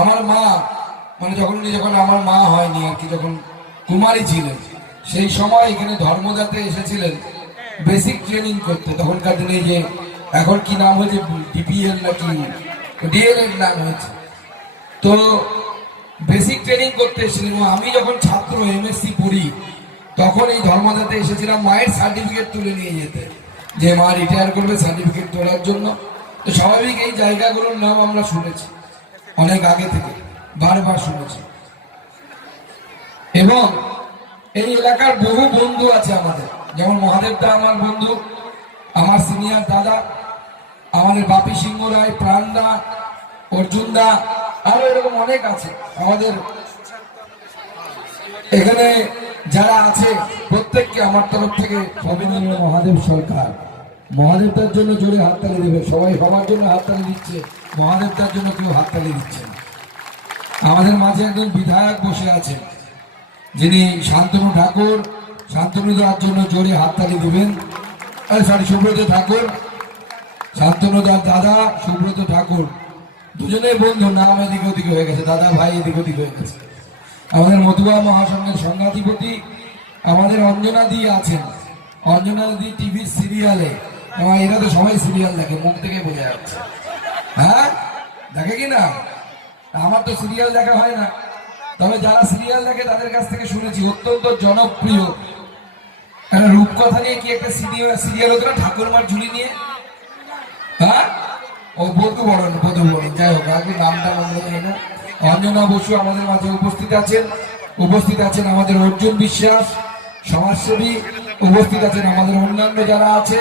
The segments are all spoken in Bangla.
আমার মা মানে যখন উনি যখন আমার মা হয়নি আর কি, যখন কুমারী ছিলেন, সেই সময় এখানে ধর্মদাতে এসেছিলেন বেসিক ট্রেনিং করতে। তখনকার দিনে যে, এখন কি নাম হয়েছে? ডিপিএল নাকি ডিএলএড নাম হয়েছে। তো বেসিক ট্রেনিং করতে এসেছিলেন। আমি যখন ছাত্র এমএসসি পড়ি, তখন এই ধর্মদাতে এসেছিলাম মায়ের সার্টিফিকেট তুলে নিয়ে যেতে। যে মা রিটায়ার করবে সার্টিফিকেট তোলার জন্য। তো স্বাভাবিক এই জায়গাগুলোর নাম আমরা শুনেছি। অনেক আগে থেকে, বারবার শুনেছি। এবং এই এলাকার বহু বন্ধু আছে আমাদের। যেমন মহাদেবদা আমার বন্ধু, আমার সিনিয়র দাদা, আমাদের বাপি সিংহ রায়, প্রাণদা অর্জুনদা আরও এরকম অনেক আছে আমাদের। এখানে যারা আছে, প্রত্যেককে আমার তরফ থেকে অভিনন্দন। মহাদেব সরকার, মহাদেবদার জন্য জোরে হাততালি দেবে, সবাই সবার জন্য হাততালি দিচ্ছে। মহাদেবদার জন্য কেউ হাততালি দিচ্ছে না। আমাদের মাঝে একজন বিধায়ক বসে আছেন। যিনি শান্তনু ঠাকুর, শান্তনু দেওয়ার জন্য জোরে হাততালি দিবেন। সরি সুব্রত ঠাকুর, শান্তনু দার দাদা, সুব্রত ঠাকুর। দুজনেই বন্ধু, নাম এদিক ওদিক হয়ে গেছে, দাদা ভাই এদিক ওদিক হয়ে গেছে। আমাদের মধুয়া মহাসংঘের সংঘাধিপতি আমাদের অঞ্জনা দি আছেন। অঞ্জনা দি টিভি সিরিয়ালে, এরা তো সবাই সিরিয়াল দেখে, মুখ থেকে বোঝা যাচ্ছে। হ্যাঁ? দেখে কি না? আমার তো সিরিয়াল দেখা হয় না। তবে যারা সিরিয়াল দেখে তাদের কাছ থেকে শুনেছি, অত্যন্ত জনপ্রিয়। একটা রূপকথা নিয়ে কি একটা সিরিয়াল সিরিয়াল হতো না, ঠাকুরমার ঝুলি নিয়ে? হ্যাঁ? ও বধু বরণ বধু বরণ। যাই হোক আগে নামটা মনে নেই না। অঞ্জনা বসু আমাদের মাঝে উপস্থিত আছেন। উপস্থিত আছেন আমাদের অর্জুন বিশ্বাস, সমাজসেবী। উপস্থিত আছেন আমাদের অন্যান্য যারা আছে।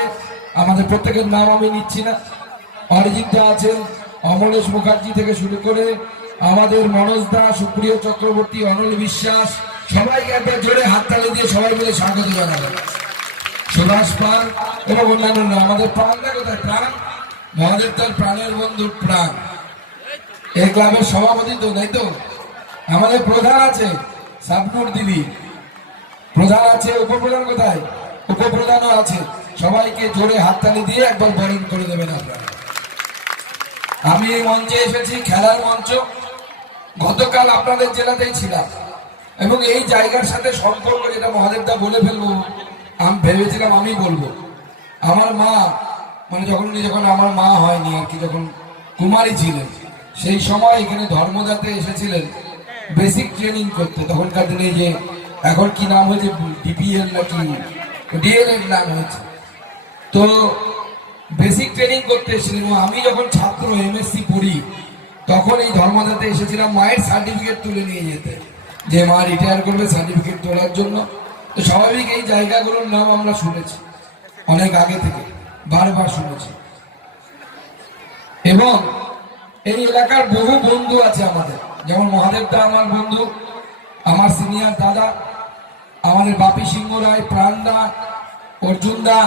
আমাদের প্রত্যেকের নাম আমি নিচ্ছি না। অরিজিৎ আছেন, অমলেশ মুখার্জি থেকে শুরু করে আমাদের মনোজ দা, সুপ্রিয় চক্রবর্তী, অনল বিশ্বাস, সবাইকে একবার জোরে হাততালি দিয়ে সবাই মিলে স্বাগত জানাবেন সুভাষ পাল এবং অন্যান্য আমাদের প্রাণটা কোথায় প্রাণ, মহাদেব তার প্রাণের বন্ধু প্রাণ। এই ক্লাবের সভাপতি তো, তাই তো? আমাদের প্রধান আছে সাবনুর দিদি। প্রধান আছে, উপপ্রধান কোথায়? উপপ্রধানও আছে। সবাইকে জোরে হাততালি দিয়ে একবার বরণ করে দেবেন আপনারা। আমি এই মঞ্চে এসেছি, খেলার মঞ্চ। গতকাল আপনাদের জেলাতেই ছিলাম। এবং এই জায়গার সাথে সম্পর্ক যেটা মহাদেবদা বলে ফেলব, আমি ভেবেছিলাম আমি বলব। আমার মা মানে যখন উনি যখন আমার মা হয়নি, আর কি যখন কুমারী ছিলেন, সেই সময় এখানে ধর্মদাতে এসেছিলেন বেসিক ট্রেনিং করতে। তখনকার দিনে যে, এখন কি নাম হয়েছে? ডিপিএল নাকি? ডিএলএড নাম হয়েছে। তো বেসিক ট্রেনিং করতে এসেছিলেন এবং আমি যখন ছাত্র এমএসসি পড়ি, তখন এই ধর্মদাতে এসেছিলাম মায়ের সার্টিফিকেট তুলে নিয়ে যেতে। যে মা রিটায়ার করবে সার্টিফিকেট তোলার জন্য। তো স্বাভাবিক এই জায়গাগুলোর নাম আমরা শুনেছি, অনেক আগে থেকে, বারবার শুনেছি। এবং এই এলাকার বহু বন্ধু আছে আমাদের। যেমন মহাদেবদা আমার বন্ধু, আমার সিনিয়র দাদা, আমাদের বাপি সিংহ রায়, প্রাণদা, অর্জুনদা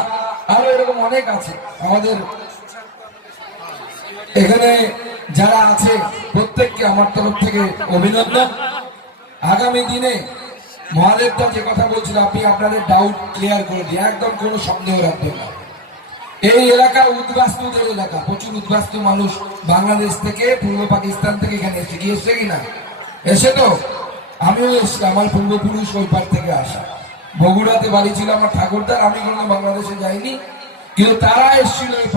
আরও এরকম অনেক আছে। আমাদের এখানে যারা আছে, প্রত্যেককে আমার তরফ থেকে অভিনন্দন। আগামী দিনে মহাদেবদা যে কথা বলছিল, আপনি আপনাদের ডাউট ক্লিয়ার করে দিন। একদম কোনো সন্দেহ রাখবেন না। এই এলাকা উদ্বাস্তুদের এলাকা, প্রচুর উদ্বাস্তু মানুষ বাংলাদেশ থেকে, পূর্ব পাকিস্তান থেকে এখানে এসে এসছে কিনা? এসে তো? আমিও এসছিলাম, আমার পূর্বপুরুষ ওই পার থেকে আসা। বগুড়াতে বাড়ি ছিল আমার ঠাকুরদার আমি কোনো বাংলাদেশে যাইনি। কিন্তু তারা এসেছিল এই